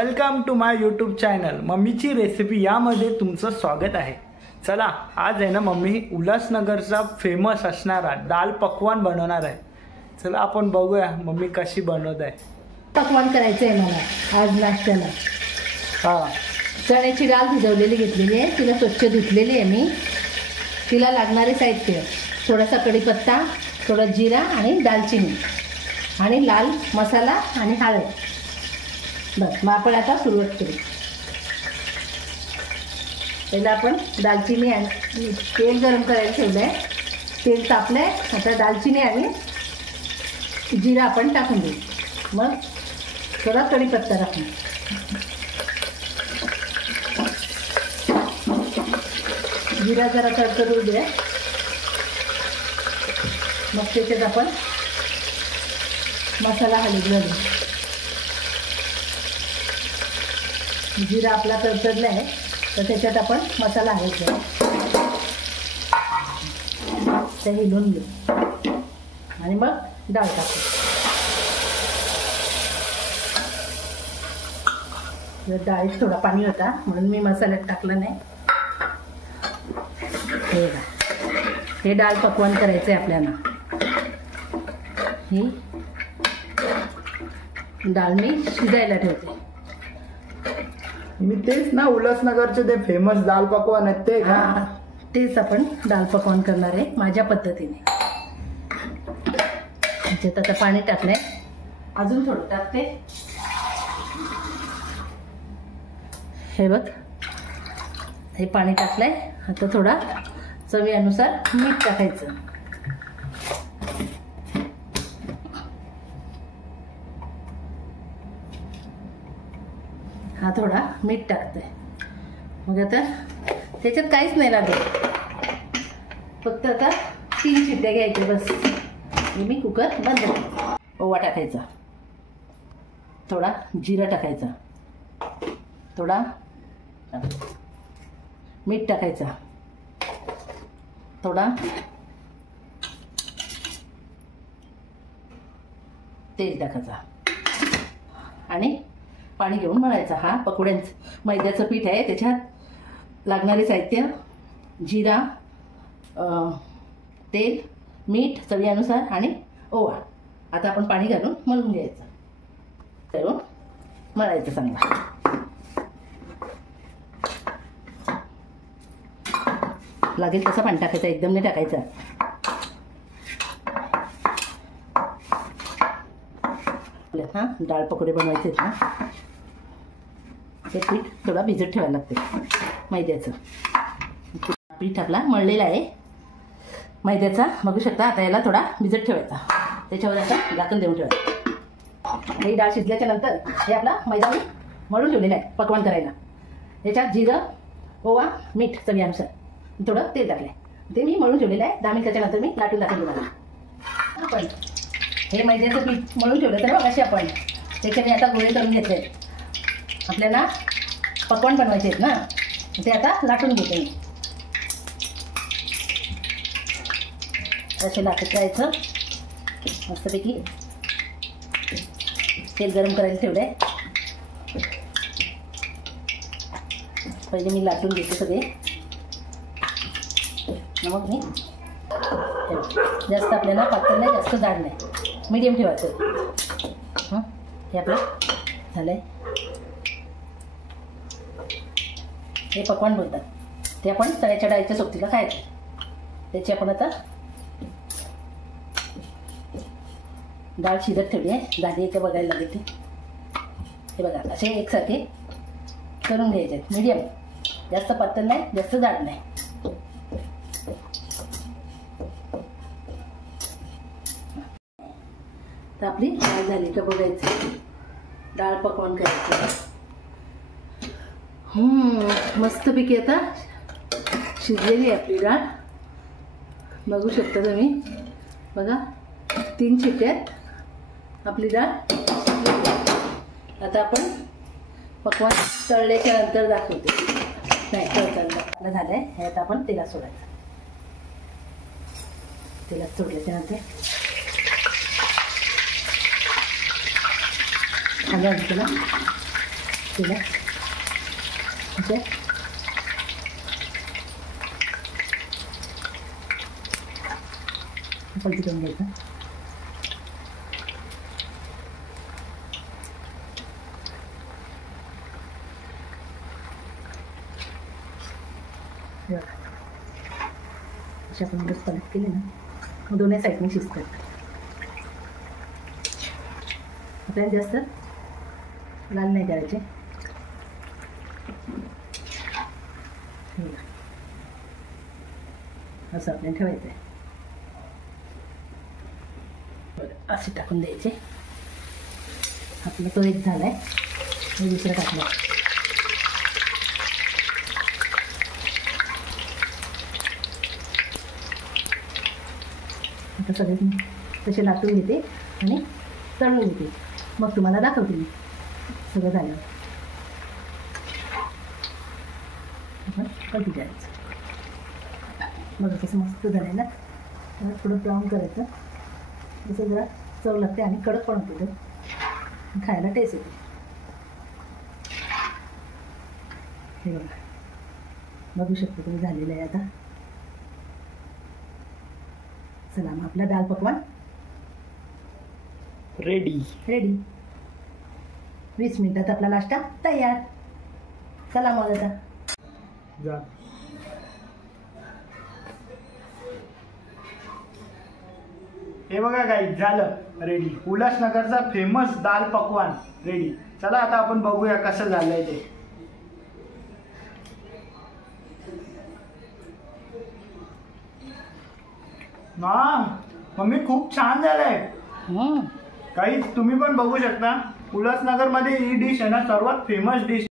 Welcome to my YouTube channel मम्मीची recipe यामध्ये तुमचं स्वागत आहे। चला आज आहे ना मम्मी उल्हासनगरचा फेमस असणारा दाल पकवान बनवणार आहे। चला आपण बघूया मम्मी कशी बनवत आहे। पकवान करायचं आहे मला आज नाश्त्याला। चण्याची डाळ भिजवलेली घेतलेली आहे, तिला स्वच्छ धुतलेली आहे मी। तिला लागणारे साहित्य थोडासा कढीपत्ता, थोडा जिरा आणि दालचिनी आणि लाल मसाला आणि हळद। बस मग आपण आता सुरुवात करू। पहिला आपण दालचिनी आणि तेल गरम करायला ठेवलं आहे। तेल तापलं आहे, आता दालचिनी आणि जिरा आपण टाकून देऊ। मग थोडा कढीपत्ता टाकू। जिरा जरा तडतडू द्या, मग त्याच्यात आपण मसाला हलवून घालू। जिरा आपला तडतडला आहे तर त्याच्यात आपण मसाला घालायचा, ते हिलवून घेऊ आणि मग डाळ टाकू। डाळीत थोडा पाणी होता म्हणून मी मसाल्यात टाकला नाही। हे डाळ पकवान करायचं आहे आपल्याला। ही डाळ मी शिजायला ठेवते। मी तेच ना उल्हासनगरचे ते फेमस दाल पकवान आहेत ते का? तेच आपण दाल पकवान करणार आहे माझ्या पद्धतीने। त्याच्यात आता पाणी टाकलंय, अजून थोडं टाकते। हे बघ, हे पाणी टाकलंय, आता थोडा चवीनुसार मीठ टाकायचं। हा थोडा मीठ टाकते। मग आता त्याच्यात काहीच नाही लागत, फक्त आता 3 शिट्ट्या घ्यायच्या बस। मी कुकर बंद करते। ओवा टाकायचा, थोडा जिरा टाकायचा, थोडा मीठ टाकायचा, थोडा तेल टाकायचा आणि पाणी घेऊन मळायचा। हा पकोड्यांचं मैद्याचं पीठ आहे, त्याच्यात लागणारे साहित्य जिरा, तेल, मीठ चवीनुसार आणि ओवा। आता आपण पाणी घालून मळून घ्यायचं, करून मळायचं चांगलं। लागेल तसं पाणी टाकायचं, एकदम नाही टाकायचं। हा डाळ पकोडे बनवायचे ना, ते पीठ थोडा भिजत ठेवायला लागते मैद्याचं। पीठ आपला मळलेला आहे मैद्याचा, बघू शकता। आता याला थोडा भिजत ठेवायचा, त्याच्यावर आता झाकण देऊन ठेवायचं। ही डाळ शिजल्याच्या नंतर हे आपला मैदा मळून ठेवलेला आहे पकवान करायला। त्याच्यात जिरं, ओवा, मीठ चवीनुसार, थोडं तेल टाकलं आहे, ते मी मळून ठेवलेलं आहे। 10 मिनिटाच्या नंतर मी लाटून दाखवून देणार। आपण हे मैद्याचं पीठ मळून ठेवलं तर असे आपण त्याच्याने आता गोळे करून घेतले। आपल्याला पकवान बनवायचे आहेत ना, ते आता लाटून घेते मी। असे लाटत राहायचं मस्तपैकी। तेल गरम करायला ठेवलं आहे, पहिले मी लाटून घेते सगळे। मग मी जास्त आपल्याला पातळ नाही, जास्त जाड नाही, मीडियम ठेवायचं। हे आपलं झालं आहे, हे पकवान बोलतात। ते आपण चण्याच्या डाळीच्या सोबतीला खायचं। त्याची आपण आता डाळ शिजत ठेवली आहे, झाली आहे का बघायला लागेल ते। हे बघा, असे एकसारखे करून घ्यायचे, मीडियम, जास्त पातळ नाही, जास्त जाड नाही। तर आपली डाळ झाली का बघायचं, डाळ पकवान करायचं। मस्तपैकी आता शिजलेली आहे आपली डाळ, बघू शकता तुम्ही। बघा 3 शिट्ट्यात आपली डाळ। आता आपण पकवान तळल्याच्या नंतर दाखवते, नाही तळताना झालं आहे। हे आता आपण तेलात सोडायचं, तेलात सोडल्याच्या नंतर कांदा घातला, केलं. ठीक आहे. पलटी करून घ्यायचं. अशा आपण पलट केले ना मग दोन्ही साईडने शिजतात. आपल्याला जास्त लाल नाही करायचे. असं आपल्याला ठेवायचं आहे. बरं असे टाकून द्यायचे. आपला तो एक झाला आहे. दुसरं टाकलं. आता सगळे तसे लाटून घेते आणि तळून घेते. मग तुम्हाला दाखवते मी सगळं झालं. आपण कधी द्यायचं. बघा कसं मस्त झालं ना. त्याला थोडं ब्राऊन करायचं. जसं जरा चव लागते आणि कडक पण होते. ते खायला टेस्ट येते. हे बघा बघू शकतो तुम्ही झालेलं आहे आता. चला मग आपला दाल पकवान रेडी. 20 मिनिटात आपला नाश्ता तयार. चला मग आता जा. हे बघा गाईस झालं रेडी. उल्हासनगरचा फेमस दाल पकवान रेडी. चला आता आपण बघूया कसं झालंय ते. मम्मी खूप छान झालंय. काही तुम्ही पण बघू शकता. उल्हासनगरमध्ये ही डिश आहे ना सर्वात फेमस डिश.